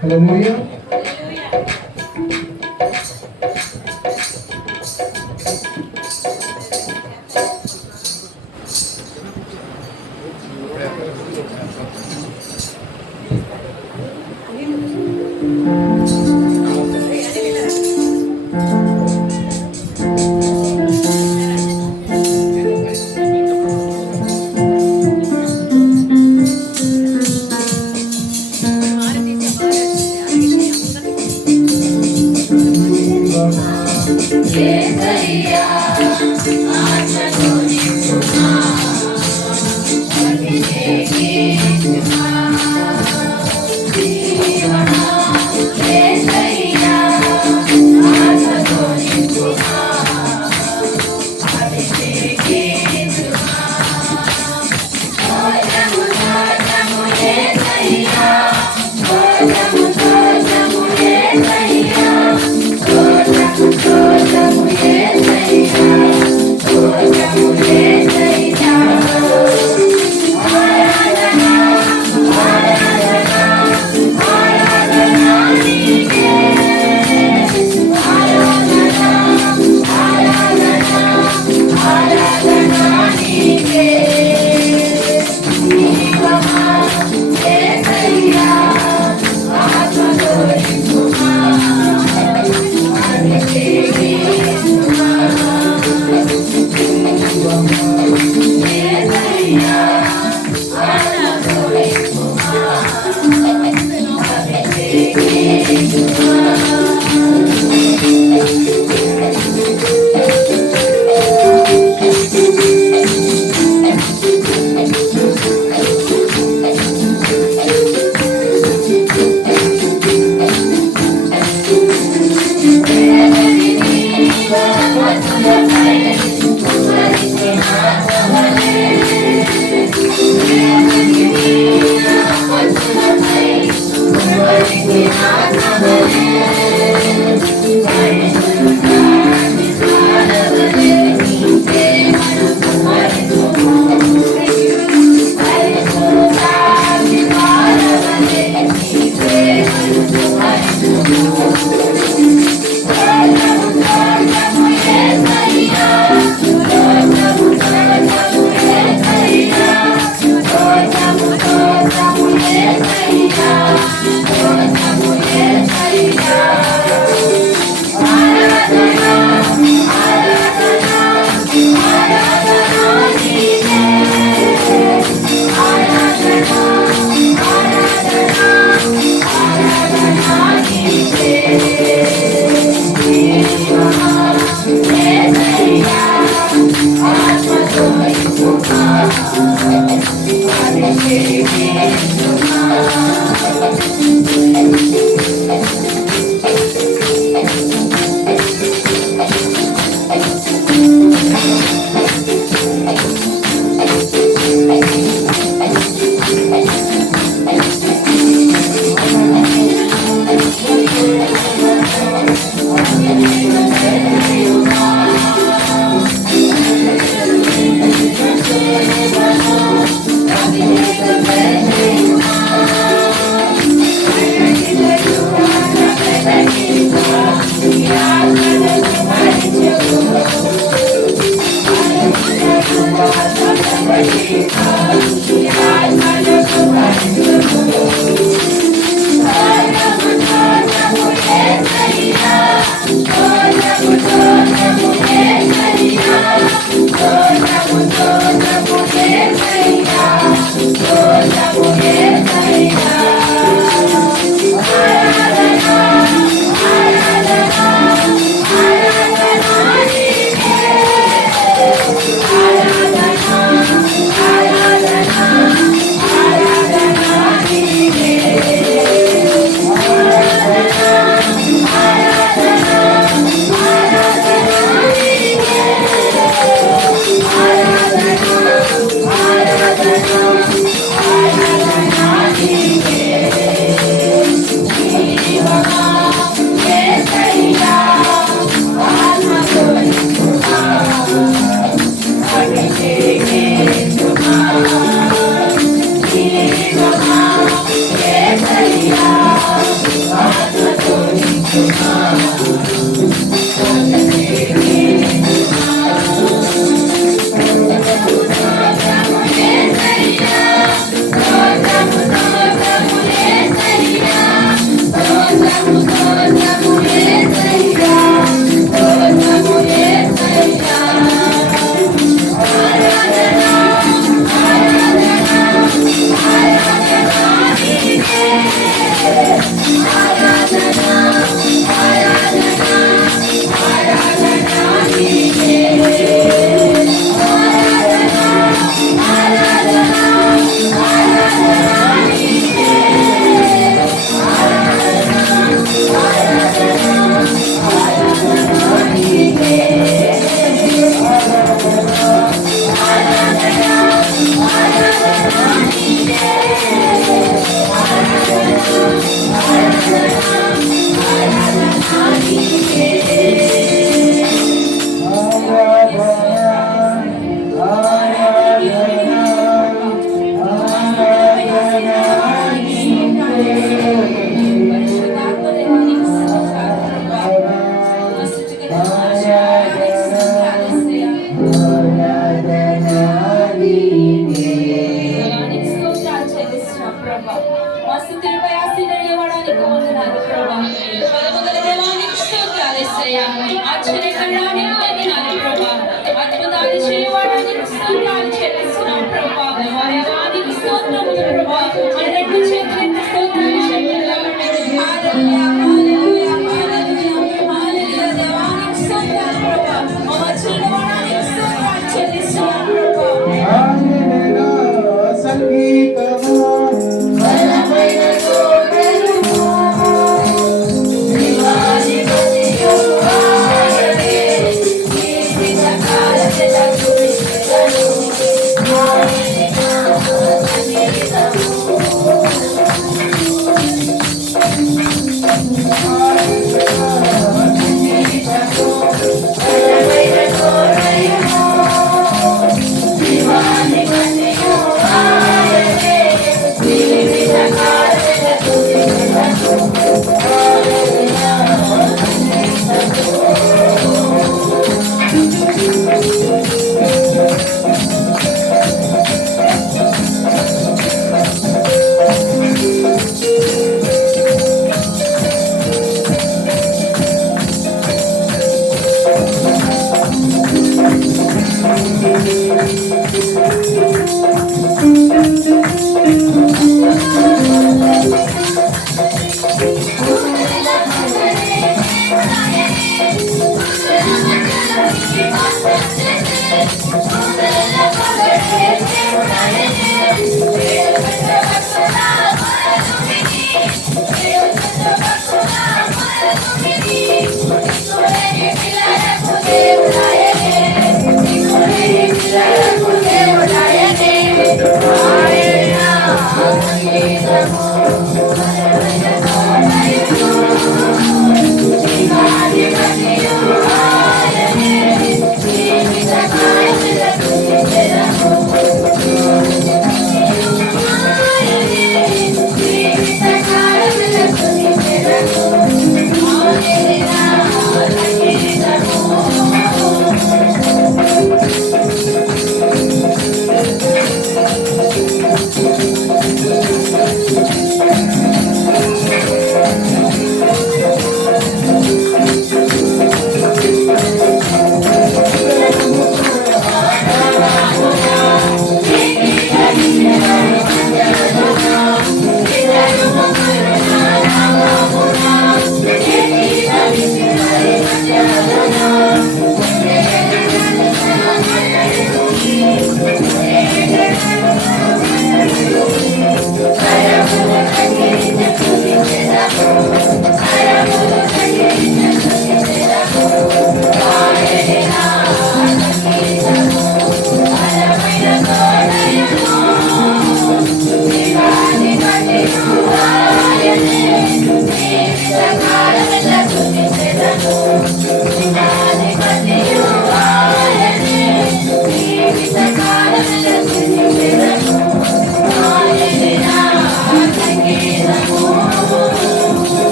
హల్లెలూయా.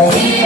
Yes,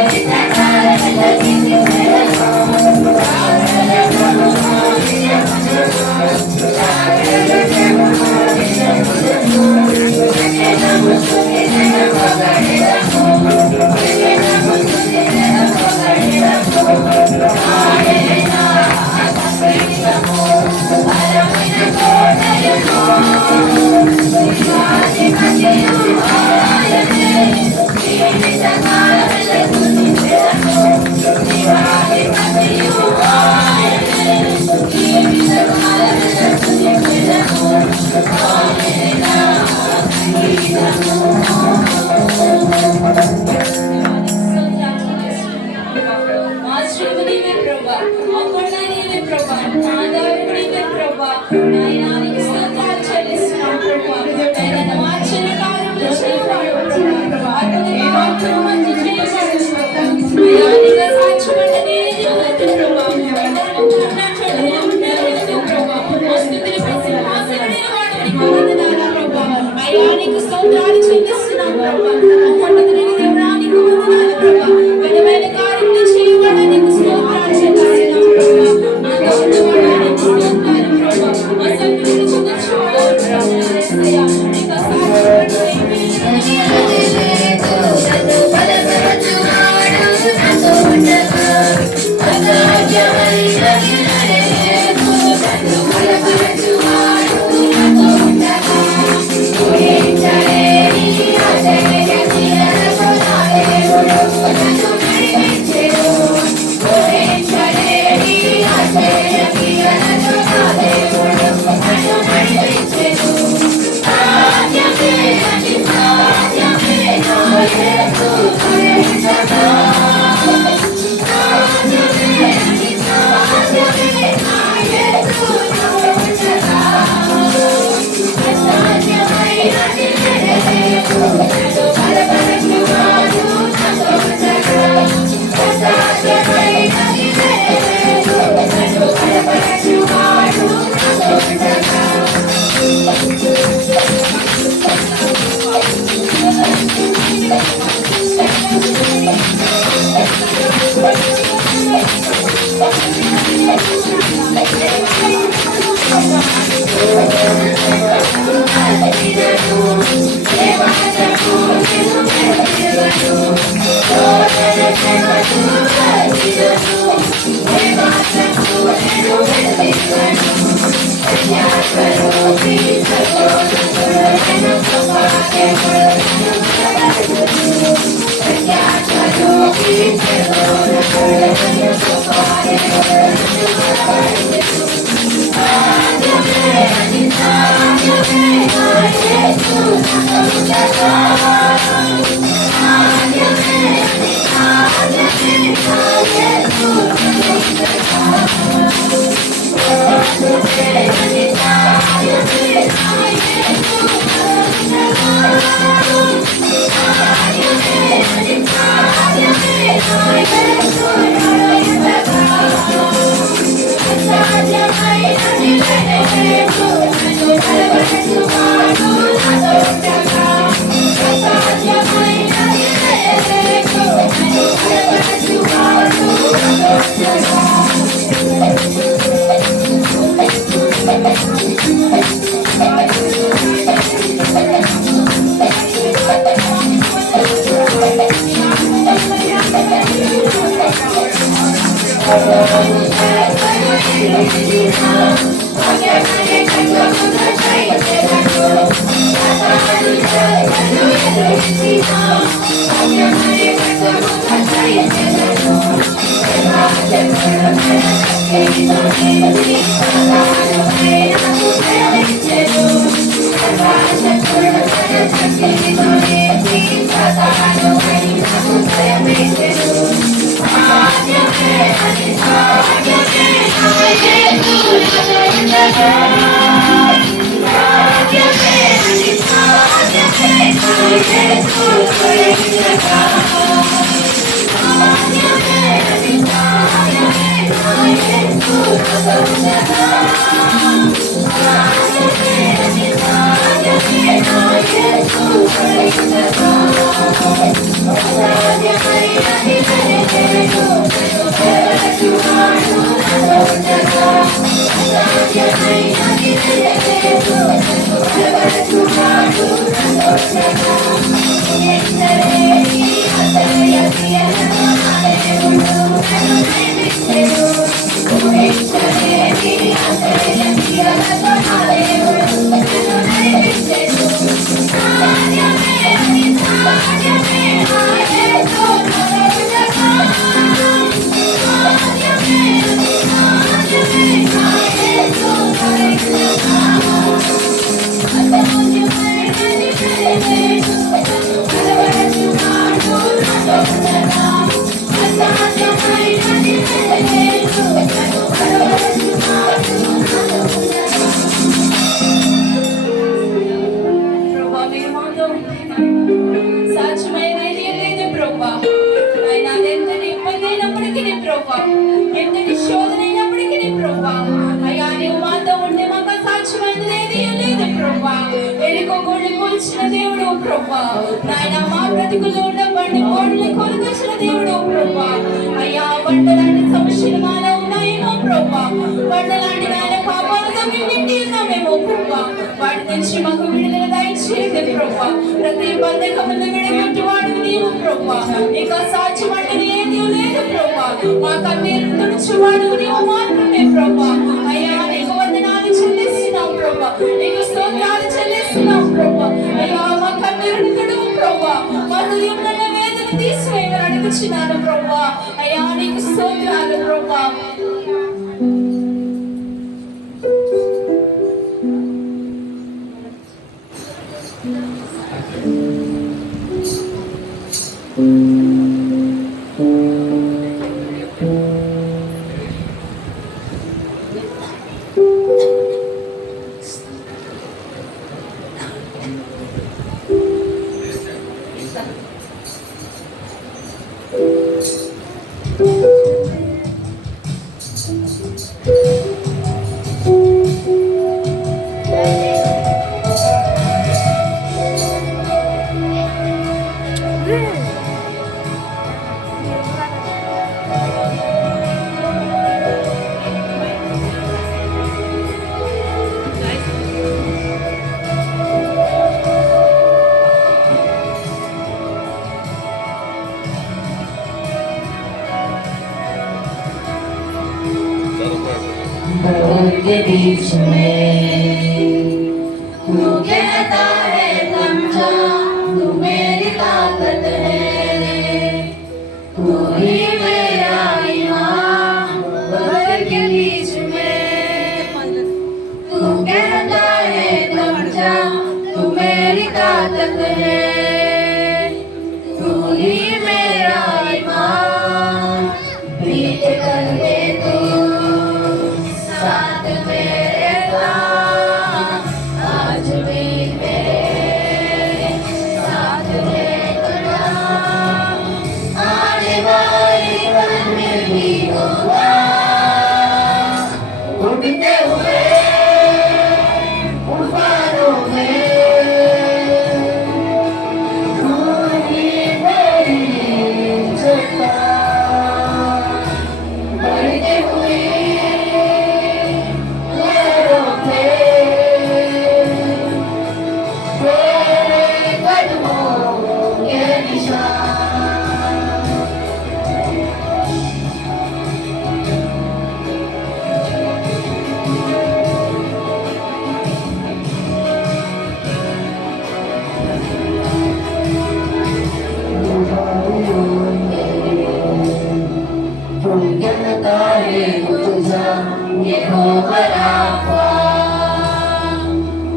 ఎంతటి శోధనైనప్పటికీ ప్రభా అయ్యా నీవు మాతో ఉంటే మాకు సాధ్యమైనది ఏది లేదు ప్రభా. ఎలుకో గోళ్ళు కూల్చిన దేవుడు ప్రభా, నాయన మా బ్రతుకుల్లో ఉన్న బండి గోళ్ళని కొనుకొచ్చిన దేవుడు ప్రభా. అయ్యా బండలాంటి సమస్యలు మాలో ఉన్నాయేమో ప్రభా, బండలాంటి నాయన పాపాలతో మేము నిండి ఉన్నామేమో ప్రభా. వాటి నుంచి మాకు విడుదల దయచేయండి ప్రభా. ప్రతి బంధకమును విడగొట్టి వాడు నీవు ప్రభా, ఇక సాధ్యమంటది ఏది లేదు ప్రభా. మా కన్నీరు తుడుచువాడు నీవు మాత్రమే ప్రభా. అయ్యా నీకు వందనాలు చెల్లిస్తున్నాం ప్రభా, నీకు స్తోత్రాలు చెల్లిస్తున్నాం ప్రభా. అయ్యా మా కన్నీరు తుడువు ప్రభా, మా హృదయంలో వేదన తీసివేయమని అడుగుచున్నాను ప్రభా. అయ్యా నీకు స్తోత్రాలు ప్రభా. के बीच में तू कहता है समझा, तू मेरी ताकत है, तू ही मेरा ईमान बदल के बीच में। तू कहता है समझा, तू मेरी ताकत है, तू ही मेरा ईमान बीत कर दे तू साथ मेरे था, आज भी मेरे साथ रहना, आने वाले कल में भी होगा। उठते हुए तूफानों में रूही मेरी जता, बढ़ते हुए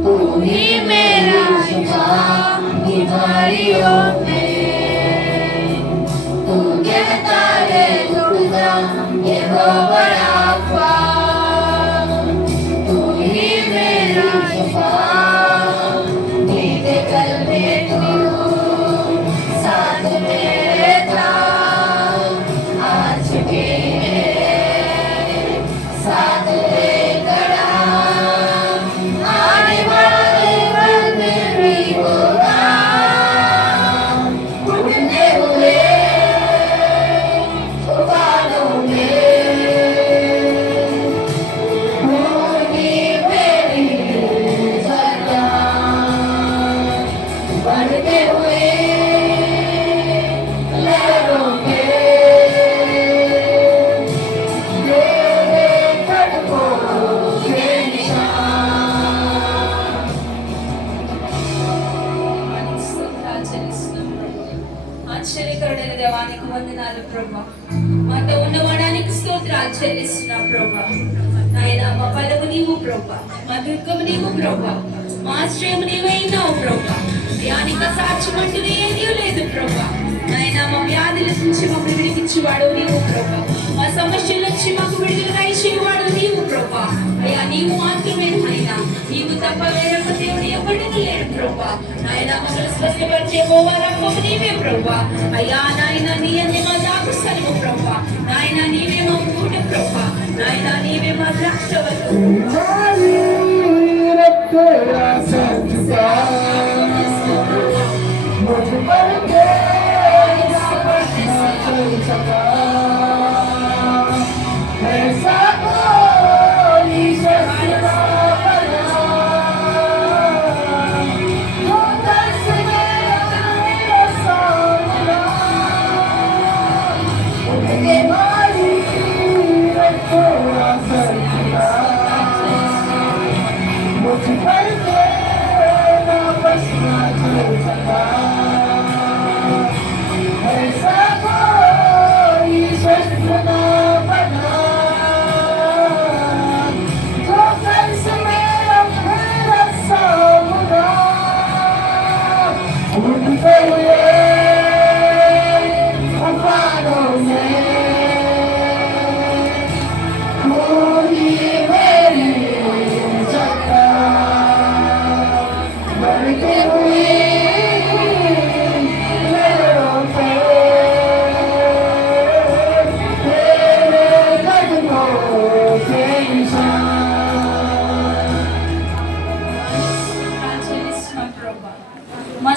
तू ही मेरा शिफा बीमारियों में, तू कहता है रुक जा ये हो बड़ा ख्वाब, तू ही मेरा शिफा बीते कल में तू साथ मेरे था, आज भी साथ खड़ा, आने वाले कल में भी होगा। మాతో ఉన్నవాడానికి స్తోత్రాలు చెల్లిస్తున్నాం ప్రభా. నాయన మా బలము నీవు ప్రభా, మా దుర్గము నీవు ప్రభా, మా ఆశ్రయము నీవైనావు ప్రభా. యానిక సాక్ష్యమంటూ ఏదీ లేదు ప్రభా. నాయన మా వ్యాధుల నుంచి మమ్మల్ని విడిపించేవాడు నీవు ప్రభా, మా సమస్యల నుంచి మాకు విడుదల ఇచ్చేవాడు నీవు ప్రభా. అయ్యా నీవు మాత్రమే నాయన, నీవు తప్ప వేరొక దేవుడు ఎవరిని లేడు ప్రభా. నాయన మమ్మల్ని స్వస్థపరిచే రకము నీవే ప్రభా. అయ్యా నాయన నీ అన్ని మా దాగుస్తాను ప్రభా. నాయన నీవే మా ఊట ప్రభా. నాయన నీవే మా ద్రాక్షవల్లు.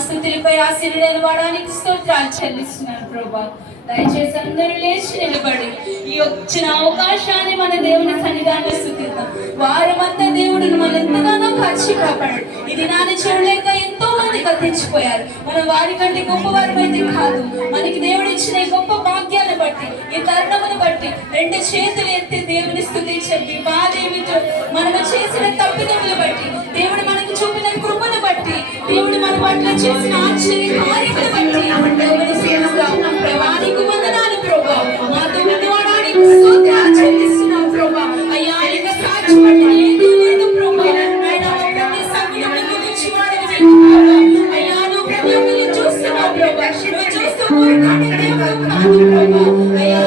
స్థుతులపై ఆశీర్వాదాలు వాడడానికి స్తోత్రాలు చెల్లిస్తున్నాను ప్రభా. దయచేసి అందరూ లేచి నిలబడి ఈ వచ్చిన అవకాశాన్ని మన దేవుని సన్నిధానంలో స్తుతిద్దాం. వారమంతా దేవుడిని మనం ఎంతగానో కాచి కాపాడు. ఇది నాని చూడలేక ఎంతో మంది గతించిపోయారు. మనం వారి కంటే గొప్పవారం అయితే కాదు. మనకి దేవుడు ఇచ్చిన ఈ గొప్ప భాగ్యాన్ని బట్టి, ఈ తరుణమును బట్టి రెండు చేతులు ఎత్తి దేవుని స్తుతించండి. బాధేమిటో మనము చేసిన తప్పిదములు బట్టి, దేవుడు మనకు చూపిన కృపను బట్టి, దేవుడు మన పట్ల చేసిన ఆశ్చర్య కార్యములు బట్టి దేవుని సేవిస్తాం ప్రభా. నీకు వందనాలు ప్రభా. మాతో ఉన్నవాడానికి స్తోత్రాలు చెల్లిస్తున్నాం ప్రభా. అయ్యా నీకు సాక్ష్యపడిన ఏదీ లేదు ప్రభా. నాయనా ప్రతి సంఘమును గురించి వాడివి అయ్యా. నువ్వు ప్రతి ఒక్కరిని చూస్తున్నావు ప్రభా. నువ్వు చూస్తూ ఊరుకోండి దేవుడు కాదు ప్రభా. అయ్యా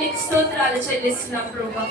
నీకు స్తోత్రాలు చెల్లిస్తున్నాం ప్రభా.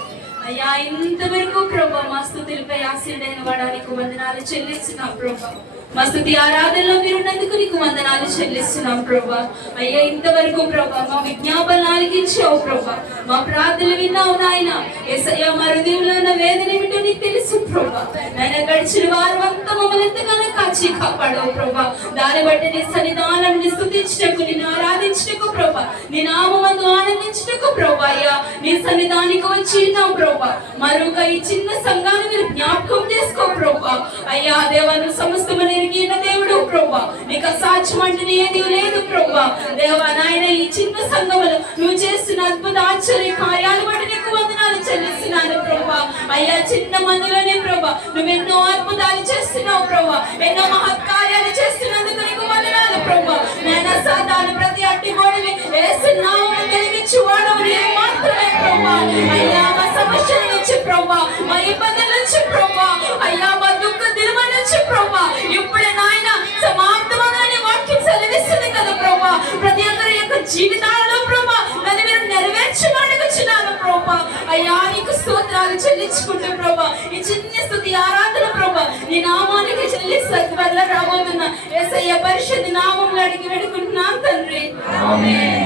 అయ్యా ఇంతవరకు ప్రభా మా స్తుతులపై ఆశీర్వైన వాడానికి వందనాలు చెల్లిస్తున్నాం ప్రభా. మా స్తుతి ఆరాధనలో మీరు ఉన్నందుకు నీకు వందనాలు చెల్లిస్తున్నాం ప్రభా. అయ్యా ఇంతవరకు ప్రభా మా విజ్ఞాపనలు ఆలకించావు ప్రభా, మా ప్రార్థనలు విన్నావు నాయన. యేసయ్యా మా హృదయంలో ఉన్న వేదన ఏమిటో నీకు తెలుసు ప్రభా. నాయన గడిచిన వారం అంతా మమ్మల్ని ఎంతగానో కాచి కాపాడవు ప్రభా. దాన్ని బట్టి నీ సన్నిధానాన్ని స్తుతించుటకు, నిన్ను ఆరాధించుటకు ప్రభా, నీ నామమందు ఆనందించుటకు ప్రభా అయ్యా నీ సన్నిధానికి వచ్చి ఉన్నాం ప్రభా. మరొక ఈ చిన్న సంఘాన్ని మీరు జ్ఞాపకం చేసుకో ప్రభా. అయ్యా దేవా నువ్వు సమస్తమని ఎరిగిన దేవుడు ప్రభా, నీకు అసాధ్యం అంటే ఏది లేదు ప్రభా. దేవా నాయన ఈ చిన్న సంఘములు నువ్వు చేస్తున్న అద్భుత ఆశ్చర్య కార్యాలు బట్టి నీకు వందనాలు చెల్లిస్తున్నాను ప్రభా. అయ్యా చిన్న మందిలోనే ప్రభా నువ్వు ఎన్నో అద్భుతాలు చేస్తున్నావు ప్రభా, ఎన్నో మహత్కార్యాలు చేస్తున్నందుకు నీకు వందనాలు ప్రభా. నాయన సాతాను ప్రతి అట్టి గోడని యేసునామమున తొలగించు వాడవు నీవు మాత్రమే ప్రభా. అయ్యా మా సమస్యల నుంచి ప్రభా, మా ఇబ్బందుల నుంచి ప్రభా, అయ్యా మా దుఃఖ దినముల నుంచి ప్రభా ఇప్పుడే నాయన సమాప్తమని వాక్యం సెలవిస్తుంది కదా ప్రభా. ప్రతి ఒక్కరి యొక్క జీవితాలలో ప్రభా నన్ను మీరు నెరవేర్చమనుకున్నాను ప్రభా. అయ్యా నీకు స్తోత్రాలు చెల్లించుకుంటూ ప్రభా ఈ చిన్న స్తుతి ఆరాధన ప్రభా నీ నామానికి చెల్లిస్తా త్వరలో రాబోతున్న యేసయ్య పరిశుద్ధ నామములో అడిగి వేడుకుంటున్నాను తండ్రి, ఆమేన్.